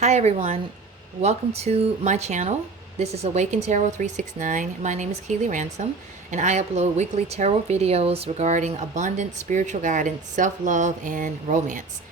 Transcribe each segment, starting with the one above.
Hi everyone, welcome to my channel. This is Awaken Tarot 369. My name is Keely Ransom and I upload weekly tarot videos regarding abundance, spiritual guidance, self-love, and romance.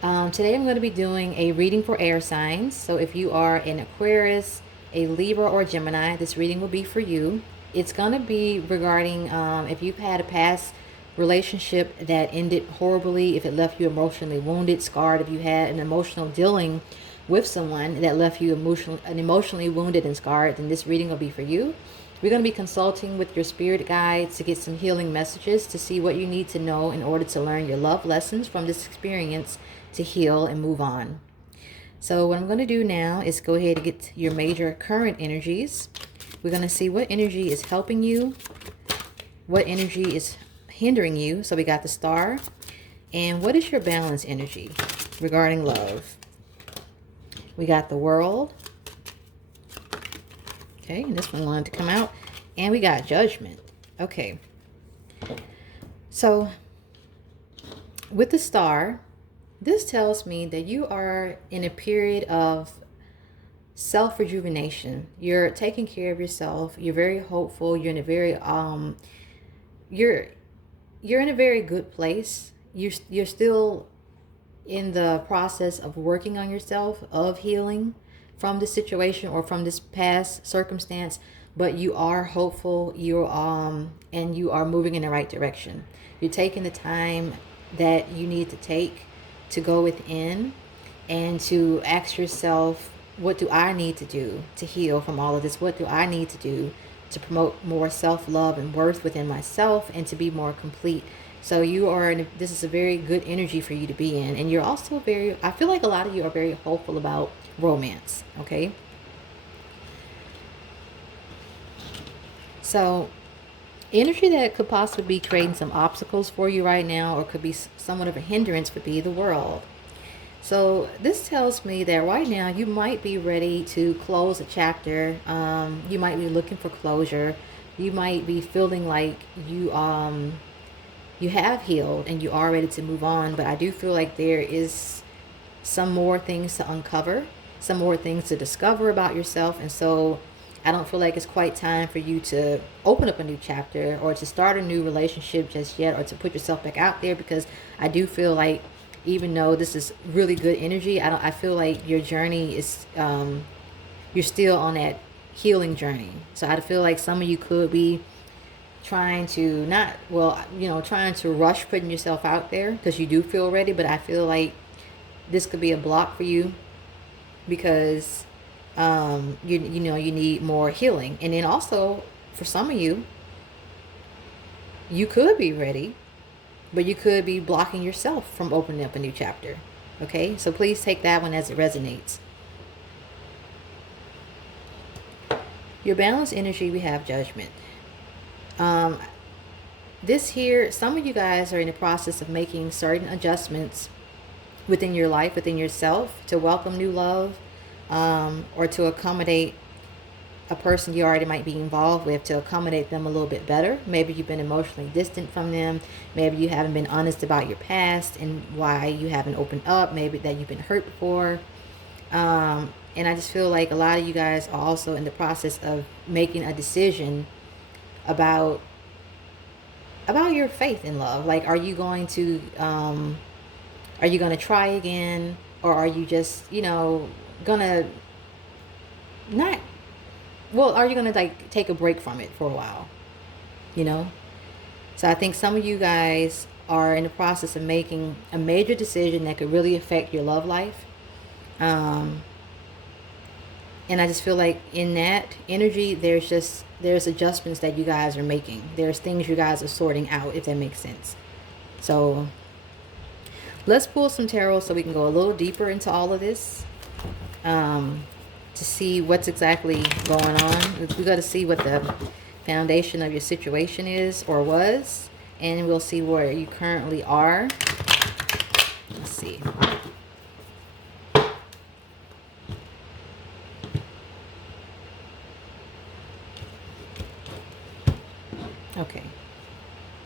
Today I'm going to be doing a reading for air signs. So if you are an Aquarius, a Libra, or Gemini, this reading will be for you. It's going to be regarding if you've had a past relationship that ended horribly, if it left you emotionally wounded, scarred, if you had an emotional dealing with someone that left you emotionally wounded and scarred, then this reading will be for you. We're going to be consulting with your spirit guides to get some healing messages, to see what you need to know in order to learn your love lessons from this experience, to heal and move on. So what I'm going to do now is go ahead and get your major current energies. We're going to see what energy is helping you, what energy is hindering you. So we got the Star. And what is your balance energy regarding love? We got the World. Okay, and this one wanted to come out. And we got Judgment. Okay. So with the Star, this tells me that you are in a period of self-rejuvenation. You're taking care of yourself. You're very hopeful. You're in a very you're in a very good place. You're still in the process of working on yourself, of healing from the situation or from this past circumstance, but you are hopeful. And you are moving in the right direction. You're taking the time that you need to take to go within and to ask yourself, what do I need to do to heal from all of this? What do I need to do to promote more self-love and worth within myself and to be more complete? So you are this is a very good energy for you to be in. And you're also I feel like a lot of you are very hopeful about romance. Okay. So energy that could possibly be creating some obstacles for you right now, or could be somewhat of a hindrance, would be the World. So this tells me that right now you might be ready to close a chapter. You might be looking for closure. You might be feeling like you have healed and you are ready to move on. But I do feel like there is some more things to uncover, some more things to discover about yourself. And so I don't feel like it's quite time for you to open up a new chapter or to start a new relationship just yet, or to put yourself back out there, because I do feel like, even though this is really good energy, I feel like your journey is you're still on that healing journey. So I feel like some of you could be trying to trying to rush putting yourself out there because you do feel ready, but I feel like this could be a block for you because you need more healing. And then also for some of you, you could be ready, but you could be blocking yourself from opening up a new chapter. Okay, so please take that one as it resonates. Your balance energy, we have Judgment. This here, some of you guys are in the process of making certain adjustments within your life, within yourself, to welcome new love, or to accommodate a person you already might be involved with, to accommodate them a little bit better. Maybe you've been emotionally distant from them. Maybe you haven't been honest about your past and why you haven't opened up. Maybe that you've been hurt before. And I just feel like a lot of you guys are also in the process of making a decision about your faith in love. Like, are you going to try again, or are you just gonna not are you gonna like take a break from it for a while? So I think some of you guys are in the process of making a major decision that could really affect your love life. And I just feel like in that energy, there's adjustments that you guys are making. There's things you guys are sorting out, if that makes sense. So let's pull some tarot so we can go a little deeper into all of this, to see what's exactly going on. We got to see what the foundation of your situation is or was, and we'll see where you currently are. Let's see. Okay,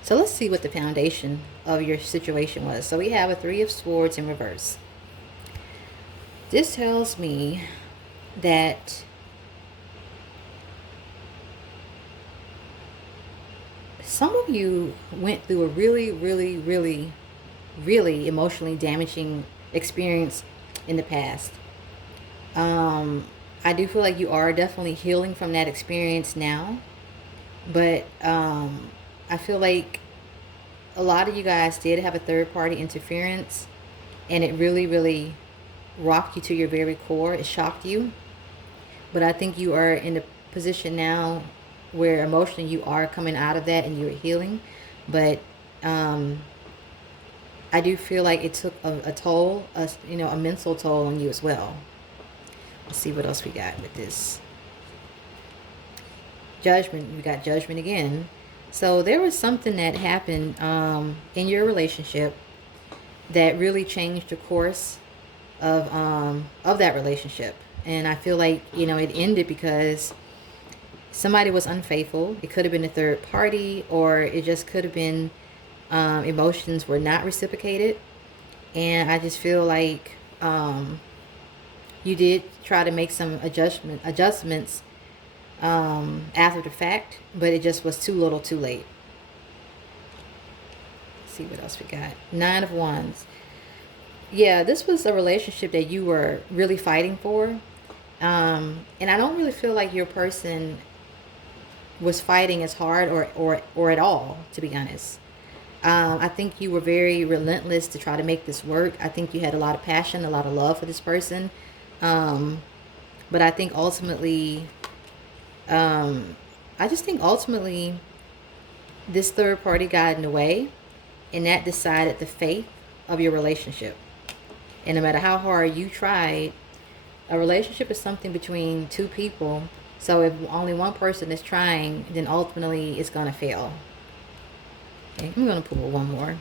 so let's see what the foundation of your situation was. So we have a Three of Swords in reverse. This tells me that some of you went through a really emotionally damaging experience in the past. Um, I do feel like you are definitely healing from that experience now, but I feel like a lot of you guys did have a third party interference, and it really rocked you to your very core. It shocked you, but I think you are in a position now where emotionally you are coming out of that and you're healing. But um, I do feel like it took a toll, a mental toll on you as well. Let's see what else we got with this. Judgment. We got judgment again. So there was something that happened in your relationship that really changed the course of that relationship. And I feel like, it ended because somebody was unfaithful. It could have been a third party, or it just could have been emotions were not reciprocated. And I just feel like you did try to make some adjustments after the fact, but it just was too little too late. Let's see what else we got. 9 of Wands. Yeah, this was a relationship that you were really fighting for. And I don't really feel like your person was fighting as hard or at all, to be honest. I think you were very relentless to try to make this work. I think you had a lot of passion, a lot of love for this person. But I think ultimately, I just think ultimately this third party got in the way, and that decided the fate of your relationship. And no matter how hard you tried, a relationship is something between two people. So if only one person is trying, then ultimately it's going to fail. Okay, I'm going to pull one more.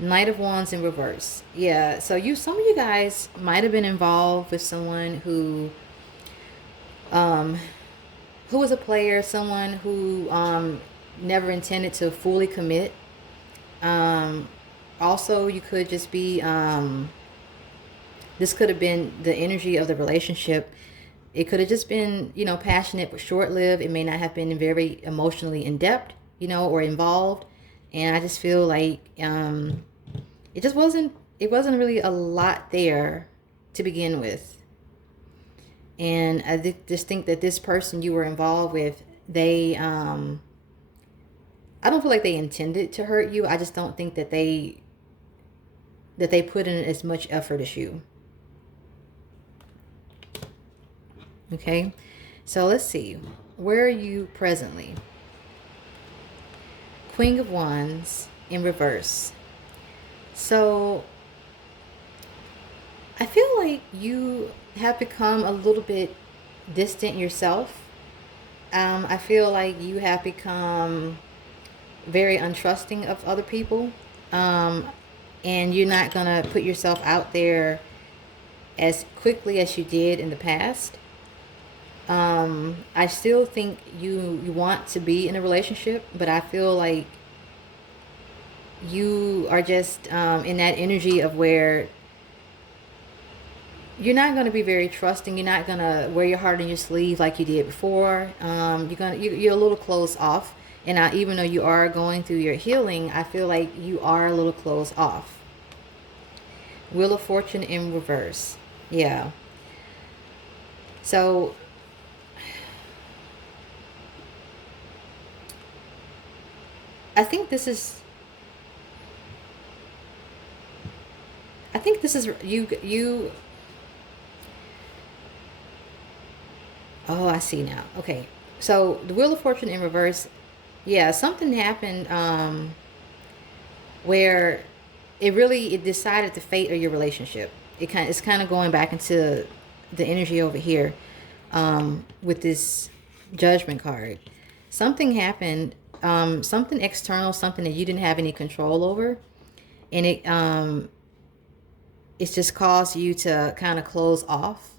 Knight of Wands in reverse. Yeah, so some of you guys might have been involved with someone who was a player, someone who never intended to fully commit. Also, you could just be, this could have been the energy of the relationship. It could have just been, passionate but short-lived. It may not have been very emotionally in-depth, or involved. And I just feel like it wasn't really a lot there to begin with. And I just think that this person you were involved with, they, I don't feel like they intended to hurt you. I just don't think that they put in as much effort as you. Okay, so let's see. Where are you presently? Queen of Wands in reverse. So I feel like you have become a little bit distant yourself. I feel like you have become very untrusting of other people. And you're not going to put yourself out there as quickly as you did in the past. I still think you want to be in a relationship, but I feel like you are just in that energy of where you're not going to be very trusting. You're not going to wear your heart on your sleeve like you did before. You're a little closed off. And even though you are going through your healing, I feel like you are a little closed off. Wheel of Fortune in reverse. Yeah. So I think this is you. Oh, I see now. Okay. So the Wheel of Fortune in reverse. Yeah, something happened where it decided the fate of your relationship. It's kind of going back into the energy over here with this Judgment card. Something happened, something external, something that you didn't have any control over, and it's just caused you to kind of close off.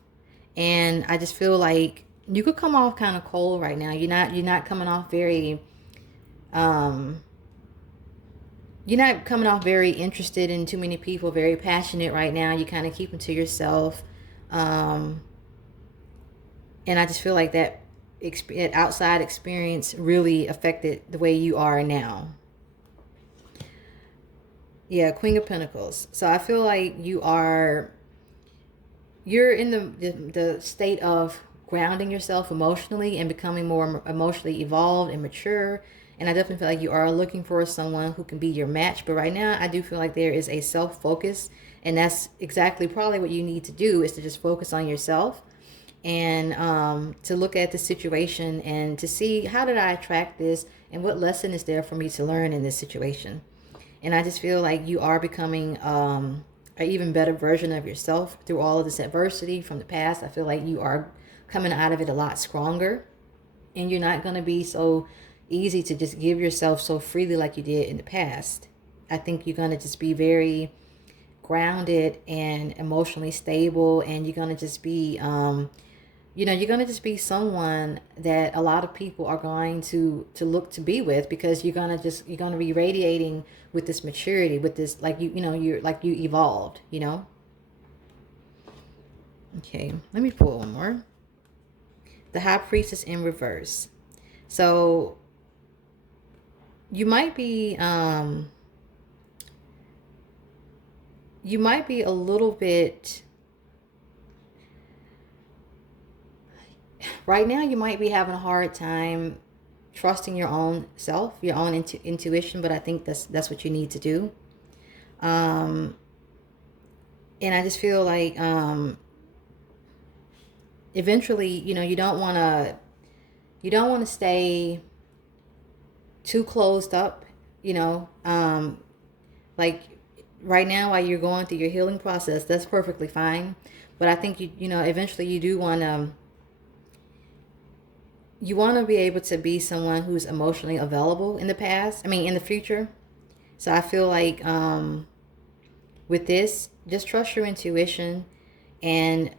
And I just feel like you could come off kind of cold right now. You're not coming off very you're not coming off very interested in too many people, very passionate right now. You kind of keep them to yourself. Um, and I just feel like that outside experience really affected the way you are now. Yeah, Queen of Pentacles. So I feel like you're in the state of grounding yourself emotionally and becoming more emotionally evolved and mature. And I definitely feel like you are looking for someone who can be your match. But right now, I do feel like there is a self-focus, and that's exactly probably what you need to do, is to just focus on yourself and to look at the situation and to see, how did I attract this and what lesson is there for me to learn in this situation. And I just feel like you are becoming an even better version of yourself through all of this adversity from the past. I feel like you are coming out of it a lot stronger, and you're not going to be so easy to just give yourself so freely like you did in the past. I think you're going to just be very grounded and emotionally stable, and you're going to just be you're going to just be someone that a lot of people are going to look to be with, because you're going to be radiating with this maturity, with this, like, you're like, you evolved. Okay, let me pull one more. The High Priestess in reverse. So you might be a little bit, right now you might be having a hard time trusting your own self, your own intuition, but I think that's what you need to do. And I just feel like eventually, you don't want to stay too closed up, like right now while you're going through your healing process. That's perfectly fine, but I think eventually you do want to, be able to be someone who's emotionally available in the future. So I feel like with this, just trust your intuition. And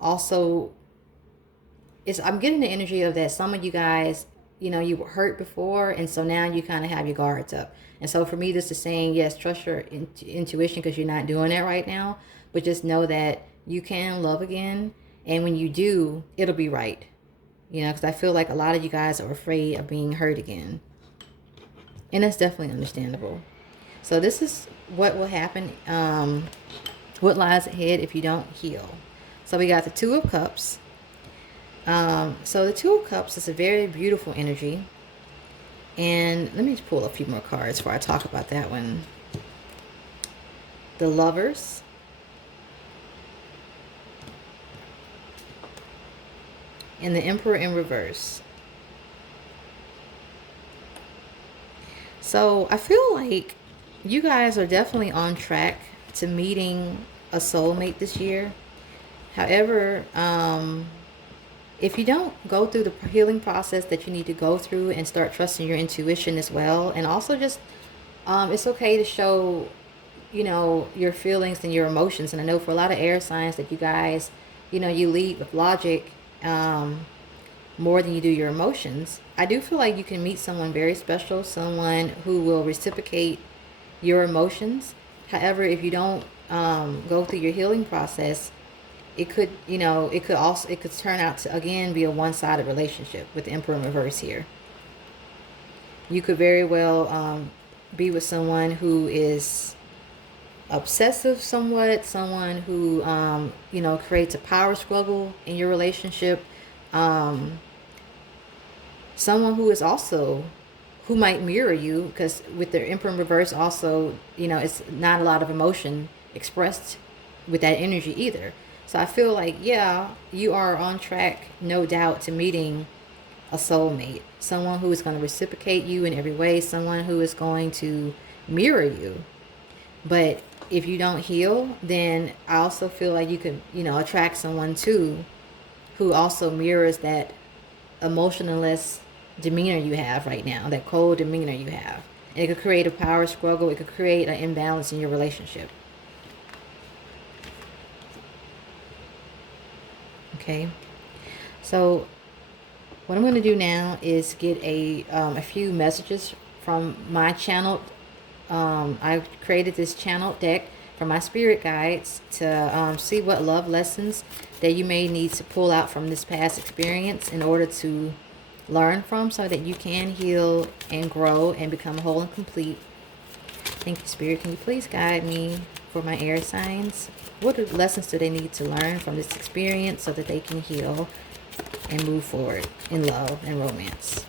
also, I'm getting the energy of that some of you guys, you were hurt before, and so now you kind of have your guards up. And so for me, this is saying, yes, trust your intuition, because you're not doing that right now, but just know that you can love again, and when you do, it'll be right. Because I feel like a lot of you guys are afraid of being hurt again, and that's definitely understandable. So this is what will happen, what lies ahead if you don't heal. So we got the Two of Cups. So the Two of Cups is a very beautiful energy. And let me pull a few more cards before I talk about that one. The Lovers. And the Emperor in reverse. So I feel like you guys are definitely on track to meeting a soulmate this year. However, if you don't go through the healing process that you need to go through and start trusting your intuition as well, and also just, it's okay to show, your feelings and your emotions. And I know for a lot of air signs that you guys, you lead with logic more than you do your emotions. I do feel like you can meet someone very special, someone who will reciprocate your emotions. However, if you don't go through your healing process, it could turn out to again be a one-sided relationship with the Emperor in reverse here. You could very well be with someone who is obsessive somewhat, someone who creates a power struggle in your relationship, someone who is also, who might mirror you, because with the Emperor in reverse also, it's not a lot of emotion expressed with that energy either. So I feel like, yeah, you are on track, no doubt, to meeting a soulmate, someone who is going to reciprocate you in every way, someone who is going to mirror you. But if you don't heal, then I also feel like you could, attract someone too who also mirrors that emotionless demeanor you have right now, that cold demeanor you have. And it could create a power struggle. It could create an imbalance in your relationship. Okay, so what I'm going to do now is get a few messages from my channel I created this channel deck for my spirit guides to see what love lessons that you may need to pull out from this past experience in order to learn from, so that you can heal and grow and become whole and complete. Thank you, Spirit. Can you please guide me for my air signs? What lessons do they need to learn from this experience so that they can heal and move forward in love and romance?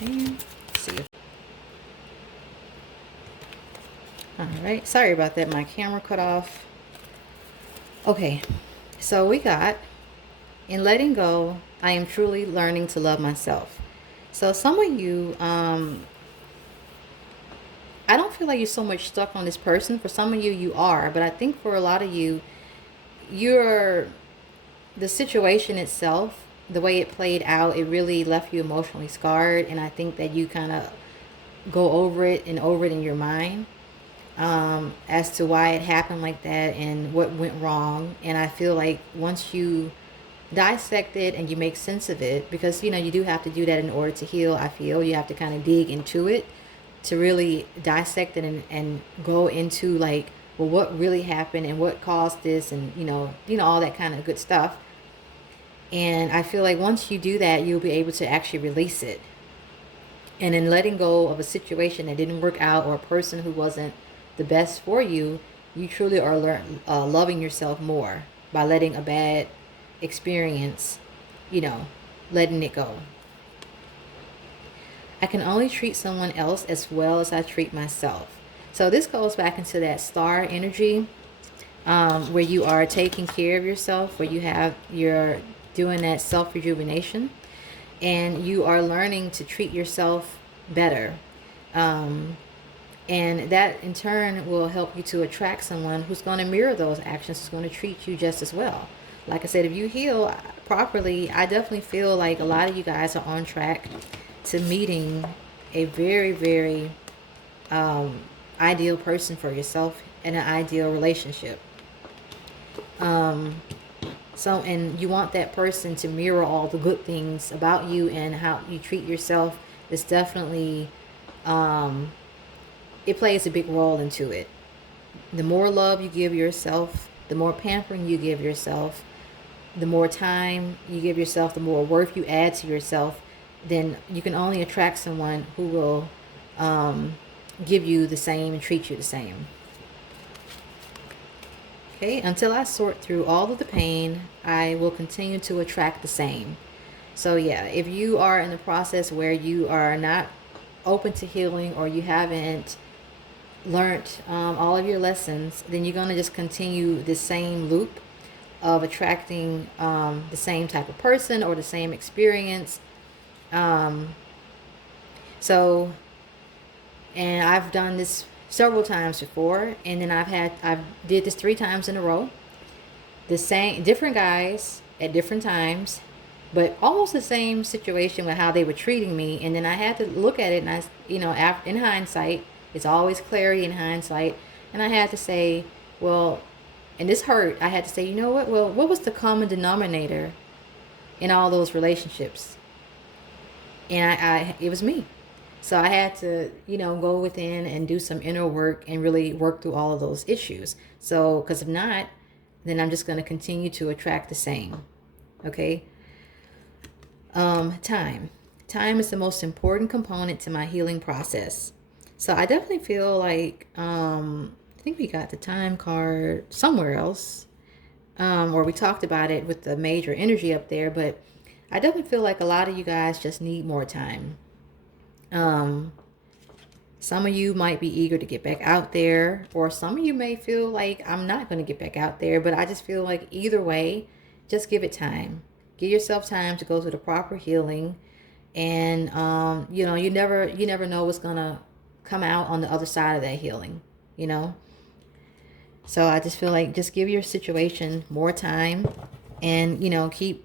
And see. All right. Sorry about that. My camera cut off. Okay. So we got, in letting go, I am truly learning to love myself. So some of you, I don't feel like you're so much stuck on this person. For some of you, you are. But I think for a lot of you, the situation itself, the way it played out, it really left you emotionally scarred. And I think that you kind of go over it in your mind, as to why it happened like that and what went wrong. And I feel like once you dissect it and you make sense of it, because you do have to do that in order to heal. I feel you have to kind of dig into it to really dissect it and go into like, well, what really happened and what caused this, and all that kind of good stuff. And I feel like once you do that, you'll be able to actually release it. And in letting go of a situation that didn't work out, or a person who wasn't the best for you, you truly are loving yourself more by letting a bad experience, letting it go. I can only treat someone else as well as I treat myself. So this goes back into that star energy, where you are taking care of yourself, where you're doing that self-rejuvenation, and you are learning to treat yourself better. And that in turn will help you to attract someone who's going to mirror those actions, who's going to treat you just as well. Like I said, if you heal properly, I definitely feel like a lot of you guys are on track to meeting a very, very ideal person for yourself in an ideal relationship. And you want that person to mirror all the good things about you and how you treat yourself. It's definitely, it plays a big role into it. The more love you give yourself, the more pampering you give yourself, the more time you give yourself, the more worth you add to yourself, then you can only attract someone who will give you the same and treat you the same. Okay, until I sort through all of the pain, I will continue to attract the same. So yeah, if you are in the process where you are not open to healing, or you haven't learned all of your lessons, then you're going to just continue the same loop of attracting the same type of person or the same experience. And I've done this several times before, and then I've did this 3 times in a row. The same, different guys at different times, but almost the same situation with how they were treating me. And then I had to look at it, and in hindsight, it's always clarity in hindsight. And I had to say, well, and this hurt. I had to say, you know what? Well, what was the common denominator in all those relationships? And it was me. So I had to, go within and do some inner work and really work through all of those issues. So, because if not, then I'm just going to continue to attract the same. Okay. Time. Time is the most important component to my healing process. So I definitely feel like, I think we got the time card somewhere else, or we talked about it with the major energy up there, but I definitely feel like a lot of you guys just need more time. Some of you might be eager to get back out there, or some of you may feel like I'm not going to get back out there, but I just feel like either way, just give it time. Give yourself time to go through the proper healing. And, you never know what's going to come out on the other side of that healing, So I just feel like just give your situation more time, and, keep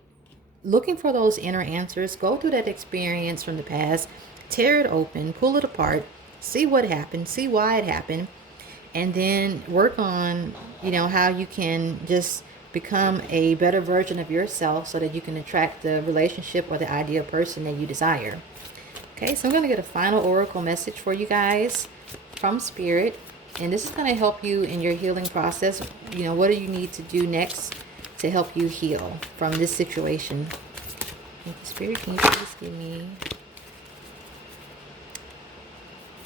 looking for those inner answers. Go through that experience from the past, tear it open, pull it apart, see what happened, see why it happened, and then work on, how you can just become a better version of yourself so that you can attract the relationship or the ideal person that you desire. Okay, so I'm going to get a final oracle message for you guys from Spirit. And this is going to help you in your healing process. You know, what do you need to do next to help you heal from this situation? Spirit, can you please give me...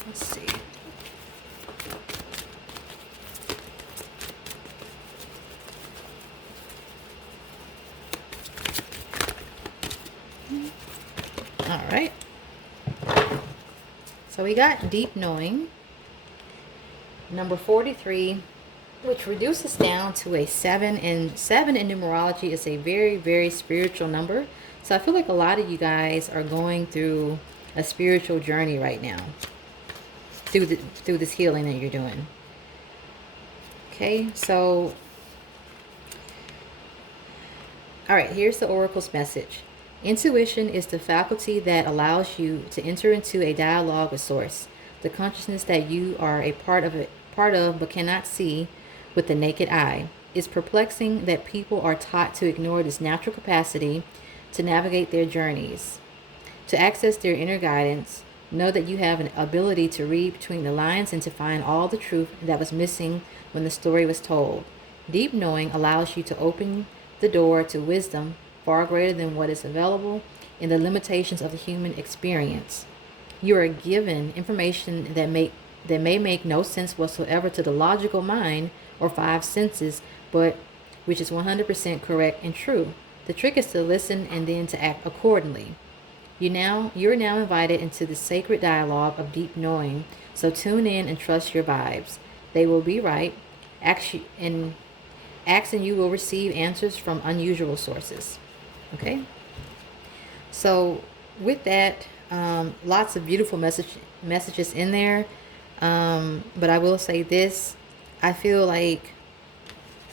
Let's see. All right. So we got deep knowing, number 43, which reduces down to a 7. And 7 in numerology is a very, very spiritual number. So I feel like a lot of you guys are going through a spiritual journey right now through this healing that you're doing. Okay, so all right, here's the oracle's message. Intuition is the faculty that allows you to enter into a dialogue with source, the consciousness that you are a part of but cannot see with the naked eye. It's perplexing that people are taught to ignore this natural capacity to navigate their journeys. To access their inner guidance, know that you have an ability to read between the lines and to find all the truth that was missing when the story was told. Deep knowing allows you to open the door to wisdom far greater than what is available in the limitations of the human experience. You are given information that may make no sense whatsoever to the logical mind or 5 senses, but which is 100% correct and true. The trick is to listen and then to act accordingly. You're now invited into the sacred dialogue of deep knowing, so tune in and trust your vibes. They will be right. Ask and you will receive answers from unusual sources. Okay? So with that, lots of beautiful messages in there. But I will say this. I feel like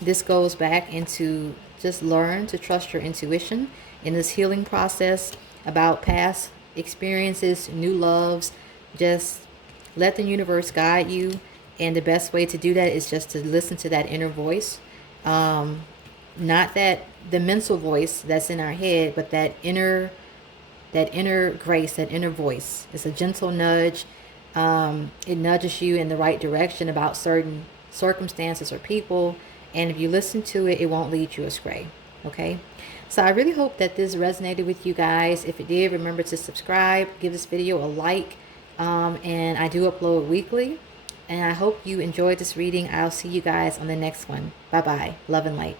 this goes back into just learn to trust your intuition in this healing process about past experiences, new loves. Just let the universe guide you. And the best way to do that is just to listen to that inner voice. Not that the mental voice that's in our head, but that inner grace, that inner voice. It's a gentle nudge. It nudges you in the right direction about certain circumstances or people. And if you listen to it, it won't lead you astray. Okay? So I really hope that this resonated with you guys. If it did, remember to subscribe, give this video a like. And I do upload weekly. And I hope you enjoyed this reading. I'll see you guys on the next one. Bye-bye. Love and light.